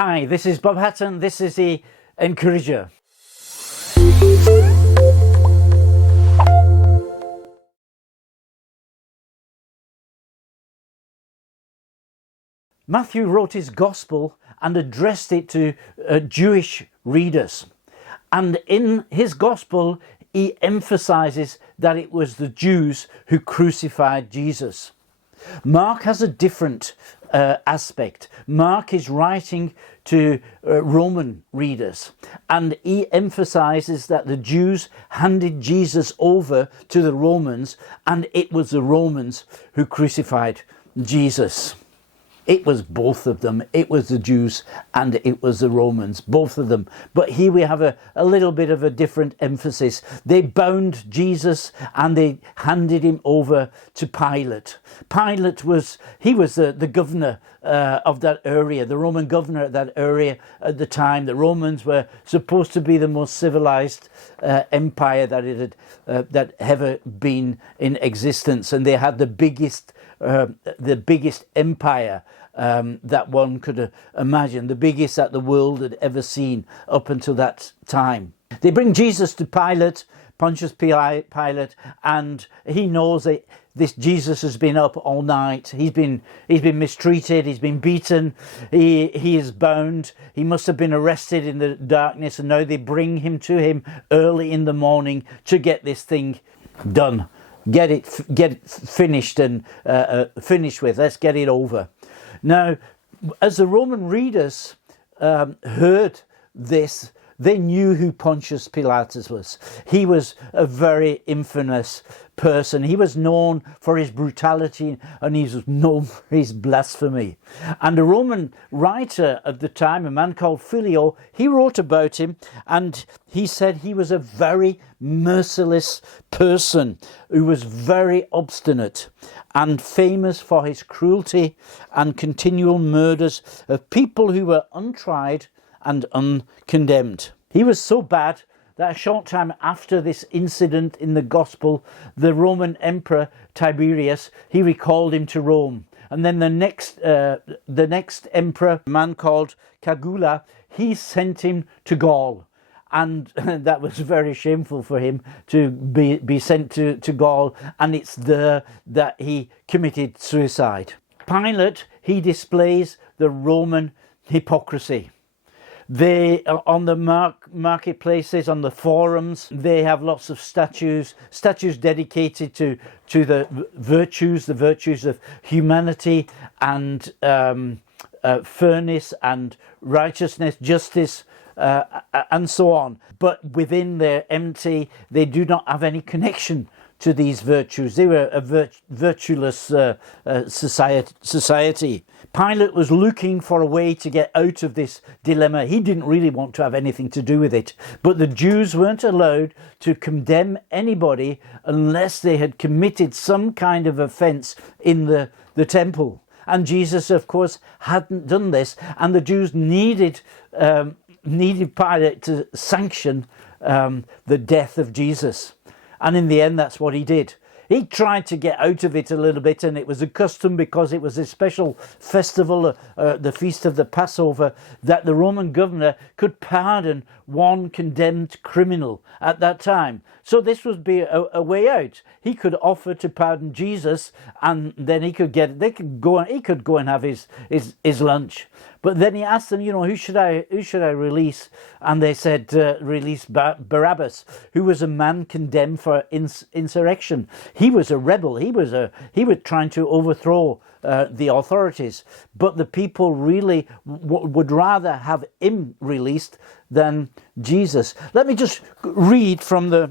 Hi, this is Bob Hatton. This is the Encourager. Matthew wrote his gospel and addressed it to Jewish readers. And in his gospel, he emphasizes that it was the Jews who crucified Jesus. Mark has a different aspect. Mark is writing to Roman readers, and he emphasizes that the Jews handed Jesus over to the Romans, and it was the Romans who crucified Jesus. It was both of them. It was the Jews and it was the Romans, both of them. But here we have a little bit of a different emphasis. They bound Jesus and they handed him over to Pilate. Pilate was the governor of that area, the Roman governor of that area at the time. The Romans were supposed to be the most civilized empire that ever been in existence, and they had the biggest empire that one could imagine, the biggest that the world had ever seen up until that time. They bring Jesus to Pilate, Pontius Pilate, and he knows that this Jesus has been up all night. He's been mistreated. He's been beaten. He is bound. He must have been arrested in the darkness, and now they bring him to him early in the morning to get this thing done. Get it finished and finished with. Let's get it over. Now, as the Roman readers heard this, they knew who Pontius Pilatus was. He was a very infamous person. He was known for his brutality and he was known for his blasphemy. And a Roman writer of the time, a man called Philo, he wrote about him, and he said he was a very merciless person who was very obstinate and famous for his cruelty and continual murders of people who were untried and uncondemned. He was so bad that a short time after this incident in the gospel, the Roman emperor Tiberius, he recalled him to Rome. And then the next emperor, a man called Caligula, he sent him to Gaul. And that was very shameful for him to be sent to Gaul, and it's there that he committed suicide. Pilate, he displays the Roman hypocrisy. They, on the marketplaces, on the forums, they have lots of statues dedicated to the virtues of humanity and fairness and righteousness, justice, and so on. But within their empty, they do not have any connection to these virtues. They were a virtueless society. Pilate was looking for a way to get out of this dilemma. He didn't really want to have anything to do with it. But the Jews weren't allowed to condemn anybody unless they had committed some kind of offence in the temple. And Jesus, of course, hadn't done this. And the Jews needed Pilate to sanction the death of Jesus. And in the end, that's what he did. He tried to get out of it a little bit, and it was a custom because it was a special festival, the Feast of the Passover, that the Roman governor could pardon one condemned criminal at that time. So this would be a way out. He could offer to pardon Jesus, and then he could go and have his lunch. But then he asked them, who should I release? And they said, release Barabbas, who was a man condemned for insurrection. He was a rebel. He was trying to overthrow the authorities. But the people really would rather have him released than Jesus. Let me just read from the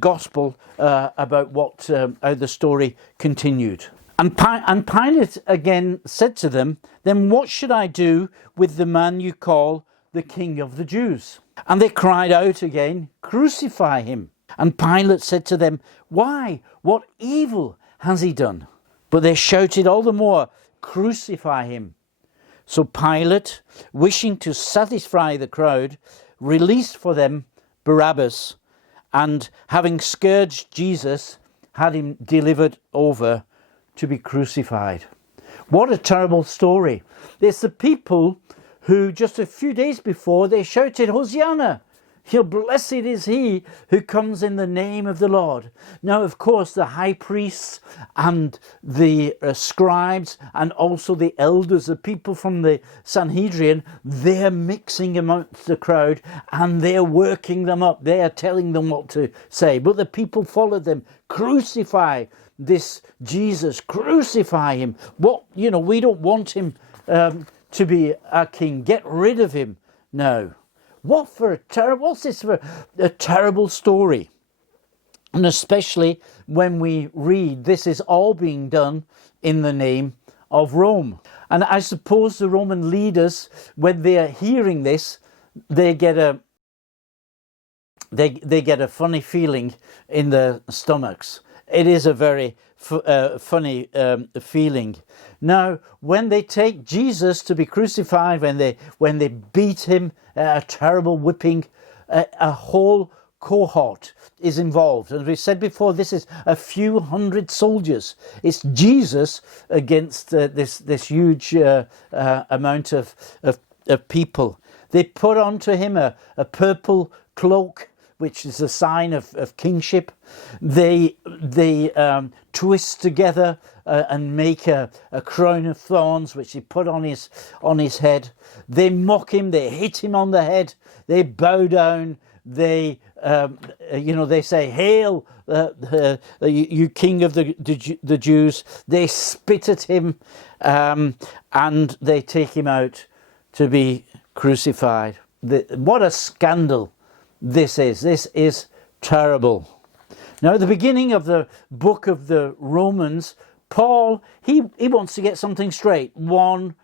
gospel about how the story continued. And Pilate again said to them, "Then what should I do with the man you call the King of the Jews?" And they cried out again, "Crucify him." And Pilate said to them, "Why? What evil has he done?" But they shouted all the more, "Crucify him." So Pilate, wishing to satisfy the crowd, released for them Barabbas, and having scourged Jesus, had him delivered over to be crucified. What a terrible story. It's the people who just a few days before they shouted, Hosanna! Blessed is he who comes in the name of the Lord. Now, of course, the high priests and the scribes and also the elders, the people from the Sanhedrin, they're mixing amongst the crowd and they're working them up. They are telling them what to say. But the people followed them. Crucify this Jesus. Crucify him. We don't want him to be our king. Get rid of him. No. What's this for a terrible story? And especially when we read this is all being done in the name of Rome. And I suppose the Roman leaders, when they are hearing this, they get a funny feeling in their stomachs. It is a very funny feeling. Now, when they take Jesus to be crucified, when they beat him, a terrible whipping, a whole cohort is involved. As we said before, this is a few hundred soldiers. It's Jesus against this huge amount of people. They put onto him a purple cloak, which is a sign of kingship. They twist together and make a crown of thorns, which they put on his head. They mock him. They hit him on the head. They bow down. They say, "Hail, you King of the Jews!" They spit at him, and they take him out to be crucified. What a scandal this is! This is terrible. Now, at the beginning of the book of the Romans, Paul, he wants to get something straight once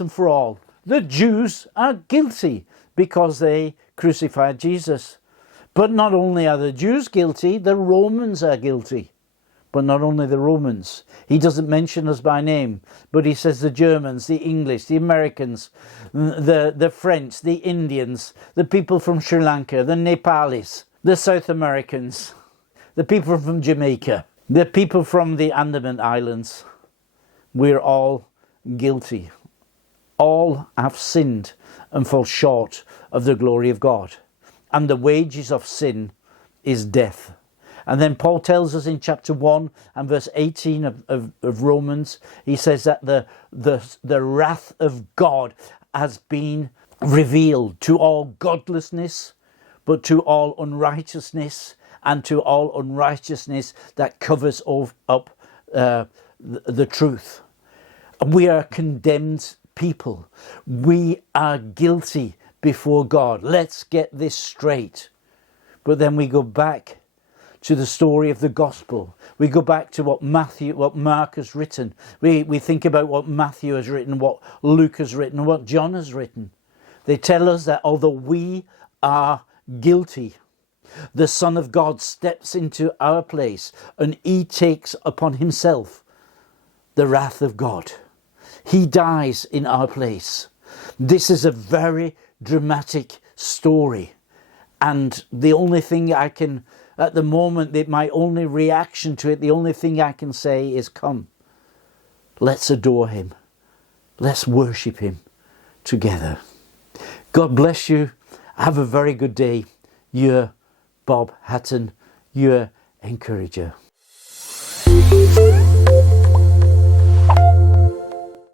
and for all. The Jews are guilty because they crucified Jesus. But not only are the Jews guilty, the Romans are guilty. But not only the Romans. He doesn't mention us by name, but he says the Germans, the English, the Americans, the French, the Indians, the people from Sri Lanka, the Nepalis, the South Americans, the people from Jamaica, the people from the Andaman Islands. We're all guilty. All have sinned and fall short of the glory of God. And the wages of sin is death. And then Paul tells us in chapter 1 and verse 18 of Romans, he says that the wrath of God has been revealed to all godlessness, but to all unrighteousness, and to all unrighteousness that covers up the truth. We are condemned people. We are guilty before God. Let's get this straight. But then we go back to the story of the gospel. We go back to what Mark has written. We think about what Matthew has written, what Luke has written, what John has written. They tell us that although we are guilty, the Son of God steps into our place and he takes upon himself the wrath of God. He dies in our place. This is a very dramatic story. And the only thing I can, at the moment, my only reaction to it, the only thing I can say is, come, let's adore him. Let's worship him together. God bless you. Have a very good day. Your Bob Hatton, your encourager.